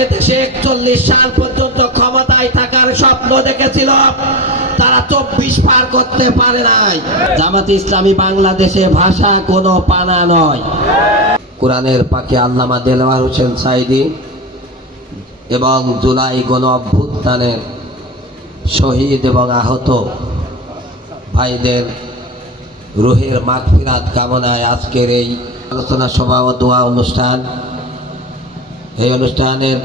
একচল্লিশ সাল পর্যন্ত ক্ষমতায় থাকার স্বপ্ন দেখেছিল। তারা চব্বিশ পার করতে পারে নাই। জামাত ইসলামী বাংলাদেশে ভাষা কোনো পানা নয়। কোরআনের পাখি আল্লামা হোসেন সাইদি এবং জুলাই গণ অভ্যুত্থানের শহীদ এবং আহত ভাইদের রুহের মাগফিরাত কামনায় আজকের এই আলোচনা সভা ও দোয়া অনুষ্ঠান এই অনুষ্ঠানের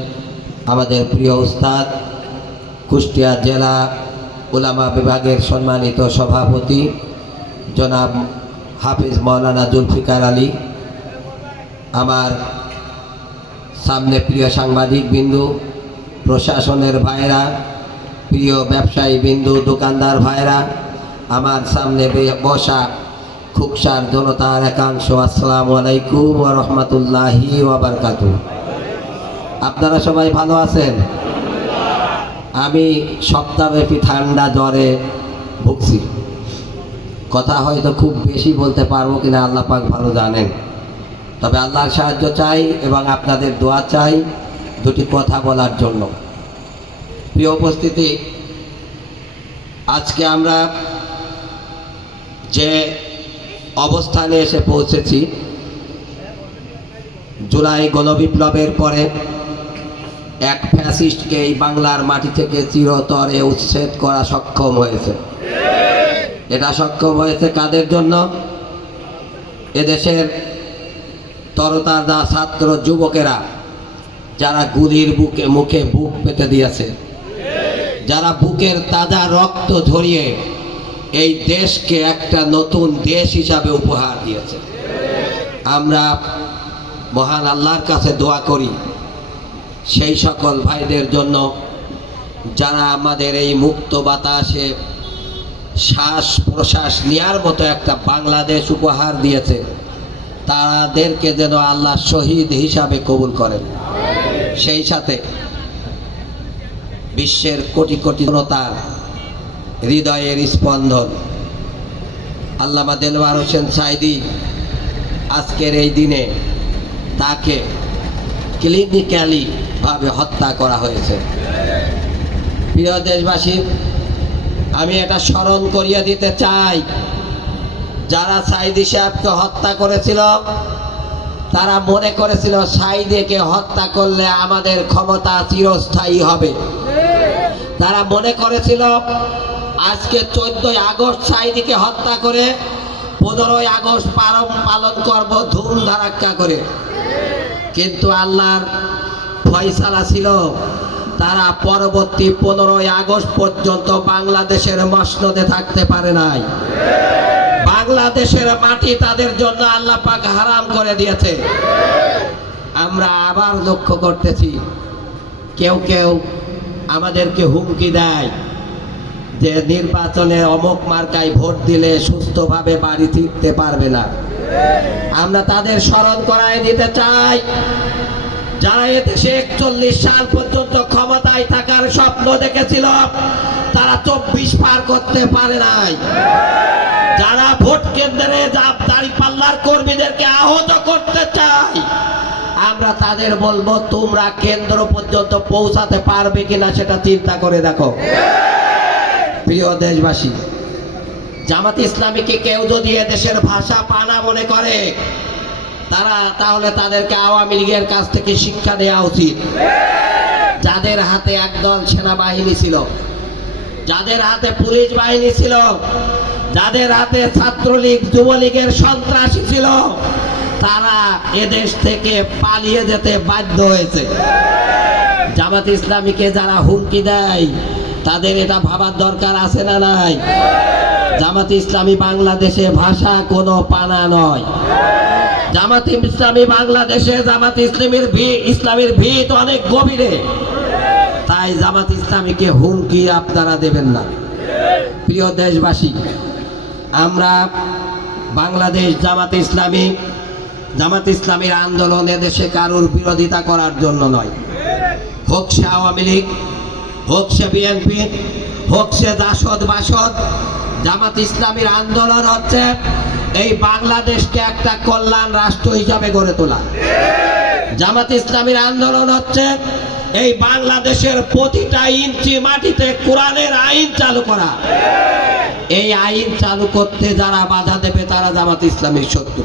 আমাদের প্রিয় উস্তাদ, কুষ্টিয়া জেলা উলামা বিভাগের সম্মানিত সভাপতি, জনাব হাফিজ মৌলানা জুলফিকার আলী। আমার সামনে প্রিয় সাংবাদিক বিন্দু, প্রশাসনের ভাইরা প্রিয় ব্যবসায়ী বিন্দু, দোকানদার ভাইরা আমার সামনে বসা খুকসার জনতার একাংশ, আসসালামু আলাইকুম রহমতুল্লাহি ওয়াবারকাতু আপনারা সবাই ভালো আছেন? আমি সপ্তাহব্যাপী ঠান্ডা জ্বরে ভুগছি। কথা হয়তো খুব বেশি বলতে পারব কিনা আল্লাহ পাক ভালো জানেন। তবে আল্লাহর সাহায্য চাই এবং আপনাদের দোয়া চাই দুটি কথা বলার জন্য। প্রিয় উপস্থিতি, আজকে আমরা যে অবস্থানে এসে পৌঁছেছি, জুলাই গণবিপ্লবের পরে এক ফ্যাসিস্টকে এই বাংলার মাটি থেকে চিরতরে উচ্ছেদ করা সক্ষম হয়েছে। এটা সক্ষম হয়েছে কাদের জন্য? এদেশের তরতাজা ছাত্র যুবকেরা যারা গুলির বুকে মুখে বুক পেতে দিয়েছে, যারা বুকের তাজা রক্ত ঝরিয়ে এই দেশকে একটা নতুন দেশ হিসাবে উপহার দিয়েছে। আমরা মহান আল্লাহর কাছে দোয়া করি সেই সকল ভাইদের জন্য যারা আমাদের এই মুক্ত বাতাসে শ্বাস প্রশ্বাস নেওয়ার মতো একটা বাংলাদেশ উপহার দিয়েছে তাদেরকে যেন আল্লাহ শহীদ হিসাবে কবুল করেন। সেই সাথে বিশ্বের কোটি কোটি জনতার হৃদয়ের স্পন্দন। আল্লামা দেলওয়ার হোসেন সাইদি আজকের এই দিনে তাকে ক্লিনিক্যালি ভাবে হত্যা করা হয়েছে। প্রিয় দেশবাসী, আমি এটা স্মরণ করিয়ে দিতে চাই, যারা সাইদি সাহেবকে হত্যা করেছিল, তারা মনে করেছিল সাইদিকে হত্যা করলে আমাদের ক্ষমতা চিরস্থায়ী হবে। তারা মনে করেছিল, আজকে চোদ্দই আগস্ট সাইদিকে হত্যা করে, পনেরোই আগস্ট পালন করব ধুম ধারাক্কা করে। কিন্তু আল্লাহর ফয়সালা ছিল তারা পরবর্তী পনেরোই আগস্ট পর্যন্ত বাংলাদেশের মসনদে থাকতে পারে নাই। বাংলাদেশের মাটি তাদের জন্য আল্লাহ পাক হারাম করে দিয়েছে। আমরা আবার লক্ষ্য করতেছি, কেউ কেউ আমাদেরকে হুমকি দেয় যে নির্বাচনে অমুক মার্কায় ভোট দিলে সুস্থভাবে বাড়ি ফিরতে পারবে না। আমরা তাদের স্মরণ করায় দিতে চাই। যারা এদেশে একচল্লিশ সাল পর্যন্ত ক্ষমতায় থাকার স্বপ্ন দেখেছিল, তারা চব্বিশ পার করতে পারে নাই। যারা ভোট কেন্দ্রে দাঁড়ি পাল্লার কর্মীদেরকে আহত করতে চাই আমরা তাদের বলব, তোমরা কেন্দ্র পর্যন্ত পৌঁছাতে পারবে কিনা সেটা চিন্তা করে দেখো। প্রিয় দেশবাসী জামাত ইসলামীকে কেউ যদি এদেশের ভাষা পানা মনে করে, তারা তাহলে তাদেরকে আওয়ামী লীগের কাছ থেকে শিক্ষা দেওয়া উচিত। যাদের হাতে একদল সেনাবাহিনী ছিল, যাদের হাতে পুলিশ বাহিনী ছিল, যাদের হাতে ছাত্রলীগ, যুবলীগের সন্ত্রাসী ছিল, তারা এদেশ থেকে পালিয়ে যেতে বাধ্য হয়েছে। জামাত ইসলামীকে যারা হুমকি দেয়, তাদের এটা ভাবার দরকার আছে না নাই? জামাত ইসলামী বাংলাদেশে ভাষা কোনো পানা নয়। জামাত ইসলামী বাংলাদেশে জামাত ইসলামের ইসলামের ভিত অনেক গভীরে। তাই জামাত ইসলামীকে হুমকি আপনারা দেবেন না। প্রিয় দেশবাসী, আমরা বাংলাদেশ জামাত ইসলামী, জামাত ইসলামীর আন্দোলন দেশে কারোর বিরোধিতা করার জন্য নয়। হোক সে আওয়ামী লীগ, হোক সে বিএনপি, হোক সে দাসদ বাসদ জামাত ইসলামীর আন্দোলন হচ্ছে এই বাংলাদেশকে একটা কল্যাণ রাষ্ট্র হিসাবে গড়ে তোলা। জামাত ইসলামীর আন্দোলন হচ্ছে এই বাংলাদেশের প্রতিটা ইঞ্চি মাটিতে কোরআনের আইন চালু করা। এই আইন চালু করতে যারা বাধা দেবে তারা জামাত ইসলামীর শত্রু।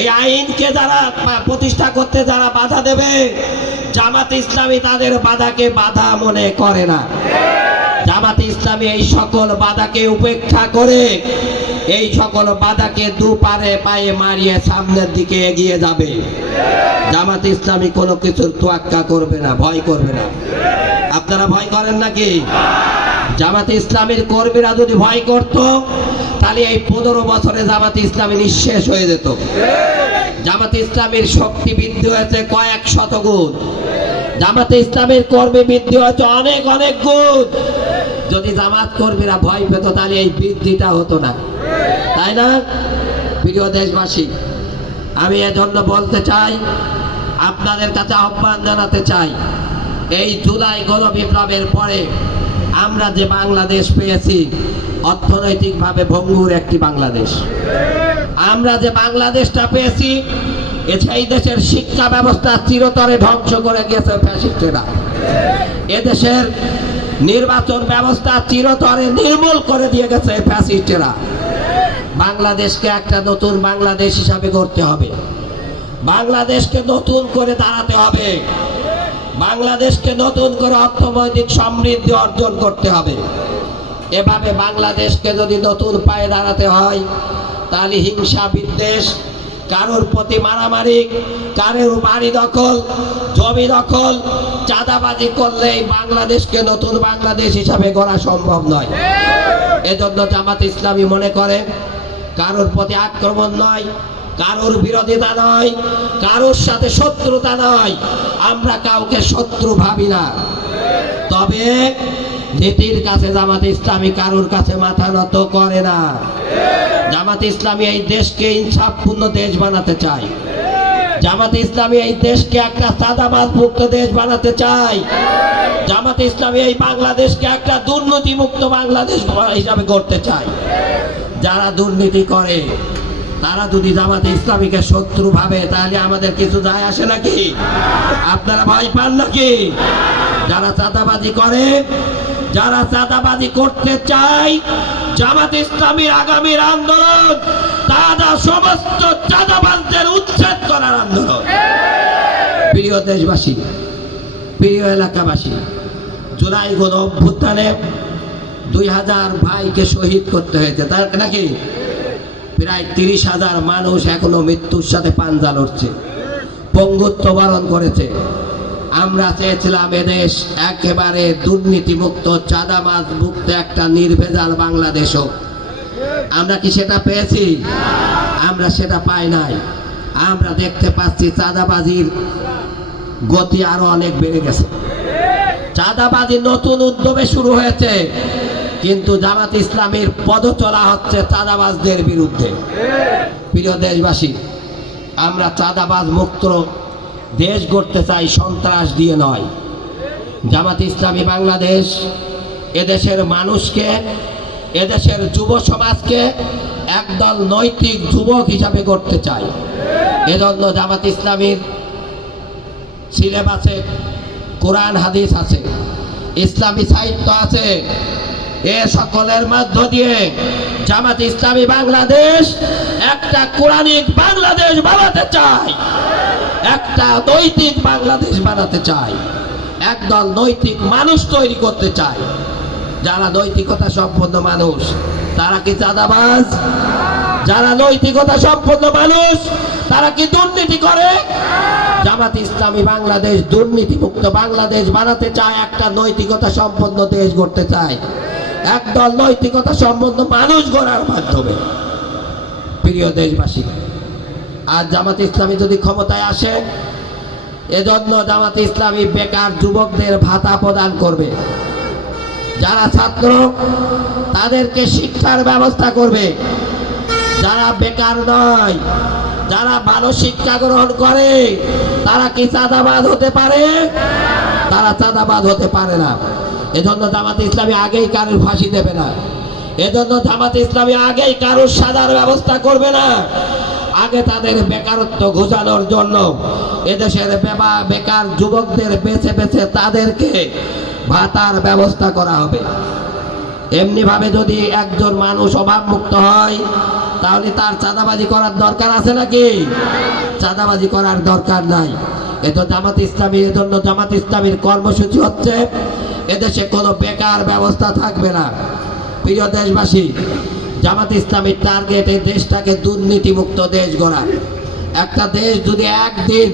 এই আইনকে যারা প্রতিষ্ঠা করতে যারা বাধা দেবে, জামাত ইসলামী তাদের বাধাকে বাধা মনে করে না। ইসলামী এই সকল বাধাকে উপেক্ষা করে, এই সকল বাধাকে দুপারে পায়ে মারিয়ে সামনের দিকে এগিয়ে যাবে। জামাত ইসলামী কোনো কিছুর তোয়াক্কা করবে না, ভয় করবে না। আপনারা ভয় করেন নাকি? জামাত ইসলামের কর্মীরা যদি ভয় করত, তাহলে এই পনেরো বছরে জামাত ইসলামী নিঃশেষ হয়ে যেত। জামাত ইসলামের শক্তি বৃদ্ধি হয়েছে কয়েক শত গুণ জামাতে ইসলামের কর্মী বৃদ্ধি হয়েছে অনেক অনেক গুণ। যদি জামাত কর্মীরা ভয় পেত, তাহলে এই বৃদ্ধিটা হতো না। তাই না? প্রিয় দেশবাসী, আমি এজন্য বলতে চাই, আপনাদের কাছে আহ্বান জানাতে চাই, এই জুলাই গণ বিপ্লবের পরে আমরা যে বাংলাদেশ পেয়েছি, অর্থনৈতিকভাবে ভঙ্গুর একটি বাংলাদেশ। আমরা যে বাংলাদেশটা পেয়েছি, এ সেই দেশের শিক্ষা ব্যবস্থা চিরতরে ধ্বংস করে গেছে ফ্যাসিস্টেরা। এদেশের নির্বাচন ব্যবস্থা চিরতরে নির্মূল করে দিয়ে গেছে ফ্যাসিস্টেরা। বাংলাদেশকে একটা নতুন বাংলাদেশ হিসাবে করতে হবে। বাংলাদেশকে নতুন করে দাঁড়াতে হবে। বাংলাদেশকে নতুন করে অর্থনৈতিক সমৃদ্ধি অর্জন করতে হবে। এভাবে বাংলাদেশকে যদি নতুন পায়ে দাঁড়াতে হয়, তাহলে হিংসা বিদ্বেষ কারোর প্রতি মারামারি, কারোর বাড়ি দখল, জমি দখল, চাঁদাবাজি করলে বাংলাদেশকে নতুন বাংলাদেশ হিসাবে গড়া সম্ভব নয়। এজন্য জামাত ইসলামী মনে করে, কারোর প্রতি আক্রমণ নয়, কারোর বিরোধিতা নয়, কারোর সাথে শত্রুতা নয়, আমরা কাউকে শত্রু ভাবি না। তবে নীতির কাছে জামাত ইসলামী কারোর কাছে মাথা নত করে না। জামাত ইসলামী এই দেশকে ইনসাফপূর্ণ দেশ বানাতে চায়। জামাত ইসলামী এই দেশকে একটা সাদাবাদ মুক্ত দেশ বানাতে চায়। জামাত ইসলামী এই বাংলাদেশকে একটা দুর্নীতি মুক্ত বাংলাদেশ হিসাবে করতে চায়। যারা দুর্নীতি করে তারা যদি জামাতে ইসলামীকে শত্রু ভাবে, তাহলে আমাদের কিছু যায় আসে নাকি? আপনারা ভয় পান নাকি? যারা চাঁদাবাজি করে, যারা চাঁদাবাজি করতে চায়, জামাত ইসলামীর আগামীর আন্দোলন, তারা সমস্ত চাঁদাবাজদের উচ্ছেদ করার আন্দোলন। প্রিয় দেশবাসী, প্রিয় এলাকাবাসী, জুলাই গণ অভ্যুত্থানে দুই হাজার ভাইকে শহীদ করতে হয়েছে। তার নাকি? প্রায় তিরিশ হাজার মানুষ এখনও মৃত্যুর সাথে পাঞ্জা লড়ছে, পঙ্গুত্ব বরণ করেছে। আমরা চেয়েছিলাম এদেশ একেবারে দুর্নীতিমুক্ত, চাঁদাবাজ মুক্ত একটা নির্ভেজাল বাংলাদেশ হোক। আমরা কি সেটা পেয়েছি? আমরা সেটা পাই নাই। আমরা দেখতে পাচ্ছি চাঁদাবাজির গতি আরও অনেক বেড়ে গেছে। চাঁদাবাজি নতুন উদ্যমে শুরু হয়েছে। কিন্তু জামাত ইসলামের পদচলা হচ্ছে চাঁদাবাজদের বিরুদ্ধে। প্রিয় দেশবাসী, আমরা চাঁদাবাজ মুক্ত দেশ গড়তে চাই, সন্ত্রাস দিয়ে নয়। জামাত ইসলামী বাংলাদেশ এদেশের মানুষকে, এদেশের যুব সমাজকে একদল নৈতিক যুবক হিসাবে করতে চাই এজন্য জামাত ইসলামীর সিলেবাসে কোরআন, হাদিস আছে, ইসলামী সাহিত্য আছে এ সকলের মধ্য দিয়ে জামাত ইসলামী বাংলাদেশ, একটা কোরআনিক বাংলাদেশ বানাতে চায়। একটা নৈতিক বাংলাদেশ বানাতে চায়। একদল নৈতিক মানুষ তৈরি করতে চায়। যারা নৈতিকতা সম্পন্ন মানুষ, তারা কি চাঁদাবাজ? যারা নৈতিকতা সম্পন্ন মানুষ, তারা কি দুর্নীতি করে? জামাত ইসলামী বাংলাদেশ দুর্নীতি মুক্ত বাংলাদেশ বানাতে চায়, একটা নৈতিকতা সম্পন্ন দেশ গড়তে চায়। একদল নৈতিকতা সম্বন্ধ মানুষ গড়ার মাধ্যমে। প্রিয় দেশবাসী আর জামাত ইসলামী যদি ক্ষমতায় আসে, এজন্য জামাত ইসলামী বেকার যুবকদের ভাতা প্রদান করবে। যারা ছাত্র, তাদেরকে শিক্ষার ব্যবস্থা করবে। যারা বেকার নয়, যারা ভালো শিক্ষা গ্রহণ করে, তারা কি চাঁদাবাদ হতে পারে? তারা চাঁদাবাদ হতে পারে না। এজন্য জামাত ইসলামী আগেই কারোর ফাঁসি দেবে না। এজন্য জামাত ইসলামী আগেই কারোর সাজার ব্যবস্থা করবে না। আগে তাদের বেকারত্ব ঘোচানোর জন্য এদেশের বেকার যুবকদের বেছে বেছে তাদেরকে ভাতার ব্যবস্থা করা হবে। এমনি ভাবে যদি একজন মানুষ অভাবমুক্ত হয়, তাহলে তার চাঁদাবাজি করার দরকার আছে নাকি? চাঁদাবাজি করার দরকার নাই। এ তো জামাত ইসলামী এজন্য জামাত ইসলামীর কর্মসূচি হচ্ছে এদেশে কোনো বেকার ব্যবস্থা থাকবে না। প্রিয় দেশবাসী, জামাত ইসলামীর টার্গেট এই দেশটাকে দুর্নীতিমুক্ত দেশ গড়া। একটা দেশ যদি একদিন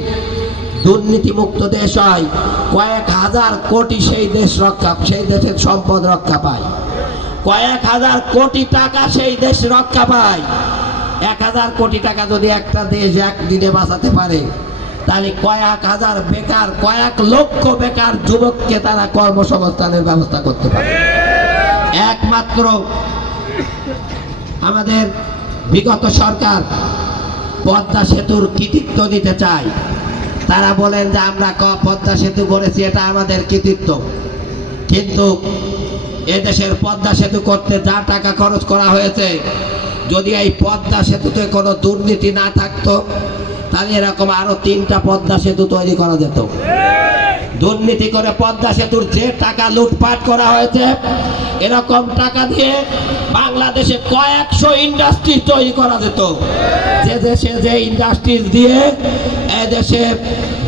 দুর্নীতিমুক্ত দেশ হয়, কয়েক হাজার কোটি সেই দেশ রক্ষা, সেই দেশের সম্পদ রক্ষা পায়। কয়েক হাজার কোটি টাকা সেই দেশ রক্ষা পায়। এক হাজার কোটি টাকা যদি একটা দেশ একদিনে বাঁচাতে পারে তাহলে কয়েক হাজার বেকার, কয়েক লক্ষ বেকার যুবককে তারা কর্মসংস্থানের ব্যবস্থা করতে পারে। একমাত্র আমাদের বিগত সরকার পদ্মা সেতুর কৃতিত্ব নিতে চায়। তারা বলেন যে, আমরা ক- পদ্মা সেতু করেছি, এটা আমাদের কৃতিত্ব। কিন্তু এদেশের পদ্মা সেতু করতে যা টাকা খরচ করা হয়েছে, যদি এই পদ্মা সেতুতে কোনো দুর্নীতি না থাকতো তাহলে এরকম আরও তিনটা পদ্মা সেতু তৈরি করা যেত। দুর্নীতি করে পদ্মা সেতুর যে টাকা লুটপাট করা হয়েছে, এরকম টাকা দিয়ে বাংলাদেশে কয়েকশো ইন্ডাস্ট্রি তৈরি করা যেত। যে দেশে যে ইন্ডাস্ট্রি দিয়ে এদেশে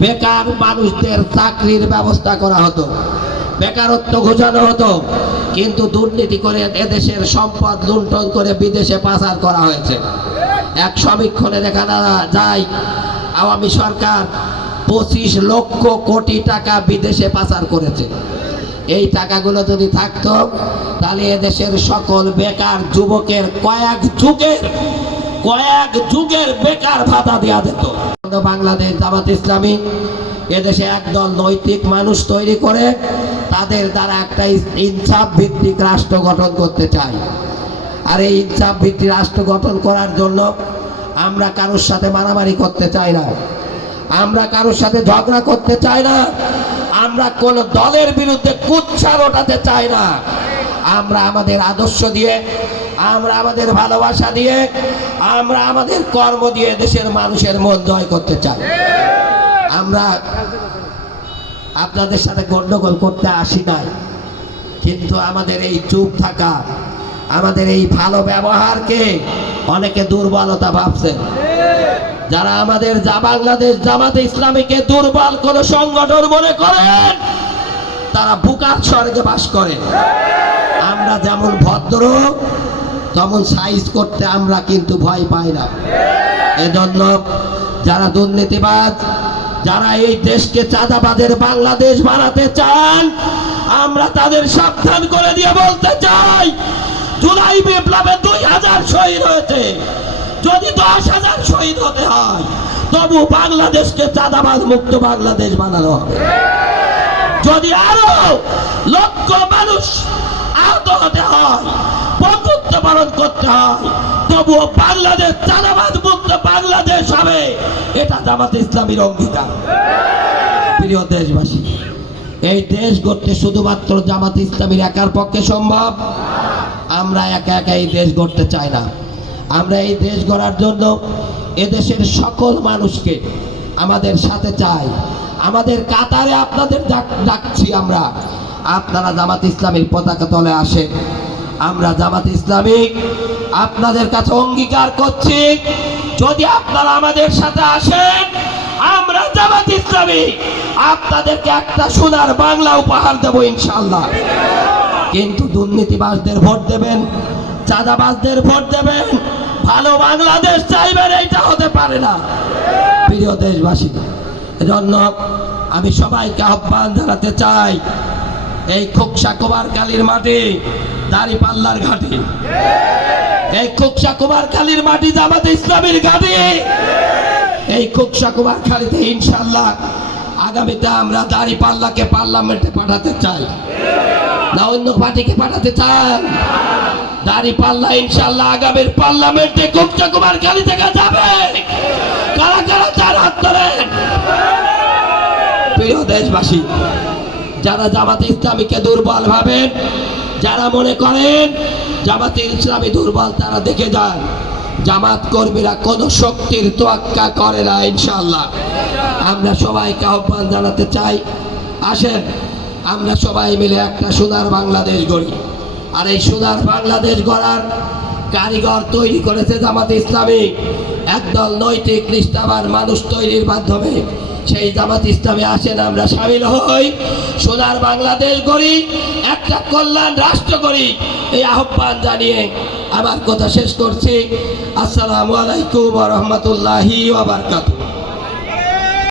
বেকার মানুষদের চাকরির ব্যবস্থা করা হতো। বেকারত্ব ঘোচানো হতো। কিন্তু দুর্নীতি করে এদেশের সম্পদ লুণ্ঠন করে বিদেশে পাচার করা হয়েছে। এক সমীক্ষণে দেখা যায়, আওয়ামী সরকার পঁচিশ লক্ষ কোটি টাকা বিদেশে পাচার করেছে। এই টাকাগুলো যদি থাকতো, তাহলে এদেশের সকল বেকার যুবকের কয়েক যুগের কয়েক যুগের বেকার ভাতা দেওয়া যেত। বাংলাদেশ জামাত ইসলামী এদেশে একদল নৈতিক মানুষ তৈরি করে তাদের দ্বারা একটা ইনসাফ ভিত্তিক রাষ্ট্র গঠন করতে চায়। আর এই ইনসাফ ভিত্তিক রাষ্ট্র গঠন করার জন্য আমরা কারোর সাথে মারামারি করতে চাই না। আমরা কারোর সাথে ঝগড়া করতে চাই না। আমরা কোন দলের বিরুদ্ধে কুচ্ছার ওঠাতে চাই না। আমরা আমাদের আদর্শ দিয়ে, আমরা আমাদের ভালোবাসা দিয়ে, আমরা আমাদের কর্ম দিয়ে দেশের মানুষের মন জয় করতে চাই। আমরা আপনাদের সাথে গন্ডগোল করতে আসি নাই। কিন্তু আমাদের এই চুপ থাকা, আমাদের এই ভালো ব্যবহারকে অনেকে দুর্বলতা ভাবছেন যারা আমাদের যা বাংলাদেশ জামাতে ইসলামীকে দুর্বল কোন সংগঠন মনে করেন তারা বুকার স্বর্গে বাস করেন আমরা যেমন ভদ্র তেমন সাইজ করতে আমরা কিন্তু ভয় পাই না। এজন্য যারা দুর্নীতিবাজ যারা এই দেশকে চাঁদাবাদের বাংলাদেশ বানাতে চান, আমরা তাদের সাবধান করে দিয়ে বলতে চাই, জুলাই বিপ্লবে দুই হাজার শহীদ হয়েছে। যদি দশ হাজার শহীদ হতে হয়, তবু বাংলাদেশকে চাঁদাবাদ মুক্ত বাংলাদেশ বানানো হবে। যদি আরও লক্ষ মানুষ আহত হতে হয় পালন করতে হয়। তবুও বাংলাদেশ চাঁদাবাদ মুক্ত বাংলাদেশ হবে। এটা জামাত ইসলামীর অঙ্গীকার। প্রিয় দেশবাসী, এই দেশ গড়তে শুধুমাত্র জামাত ইসলামীর একার পক্ষে সম্ভব। আমরা একা একা এই দেশ গড়তে চাই না। আমরা এই দেশ গড়ার জন্য এদেশের সকল মানুষকে আমাদের সাথে চাই। আমাদের কাতারে আপনাদের ডাকছি আমরা। আপনারা জামাত ইসলামীর পতাকা তলে আসেন। আমরা জামাত ইসলামিক আপনাদের কাছে অঙ্গীকার করছি, যদি আপনারা আমাদের সাথে আসেন, আমরা জামাত ইসলামিক আপনাদেরকে একটা সোনার বাংলা উপহার দেবো ইনশাল্লাহ কিন্তু দুর্নীতিবাসদের ভোট দেবেন, চাঁদাবাজদের ভোট দেবেন, ভালো বাংলাদেশ চাইবেন, এইটা হতে পারে না। প্রিয় দেশবাসী, এজন্য আমি সবাইকে আহ্বান জানাতে চাই এই খোকসা কুমার কালীর মাটি, দাড়ি পাল্লার ঘাটি। এই খোকসা কুমার কালীর মাটি জামাতে ইসলামের ঘাটি। এই খোকসা কুমার খালিতে ইনশাল্লাহ আগামীতে আমরা দাড়ি পাল্লাকে পার্লামেন্টে পাঠাতে চাই। না অন্য পার্টিকে পাঠাতে চান দাড়ি পাল্লা ইনশাল্লাহ আগামীর পার্লামেন্টে গুপ্তা কুমার খালি থেকে যাবে। কারা কারা চার হাত ধরেন? প্রিয় দেশবাসী যারা জামাতে ইসলামীকে দুর্বল ভাবেন, যারা মনে করেন জামাতে ইসলামী দুর্বল, তারা দেখে যান, জামাত কর্মীরা কোনো শক্তির তোয়াক্কা করে না ইনশাল্লাহ আমরা সবাইকে আহ্বান জানাতে চাই, আসেন, আমরা সবাই মিলে একটা সোনার বাংলাদেশ গড়ি। আর এই সোনার বাংলাদেশ গড়ার কারিগর তৈরি করেছে জামাত ইসলামী। একদল নৈতিক নিষ্ঠাবান মানুষ তৈরির মাধ্যমে সেই জামাত ইসলামে আসেন আমরা সামিল হই। সোনার বাংলাদেশ করি একটা কল্যাণ রাষ্ট্র করি এই আহ্বান জানিয়ে আমার কথা শেষ করছি। আসসালামু আলাইকুম রহমতুল্লাহি ওয়া বারাকাতুহু।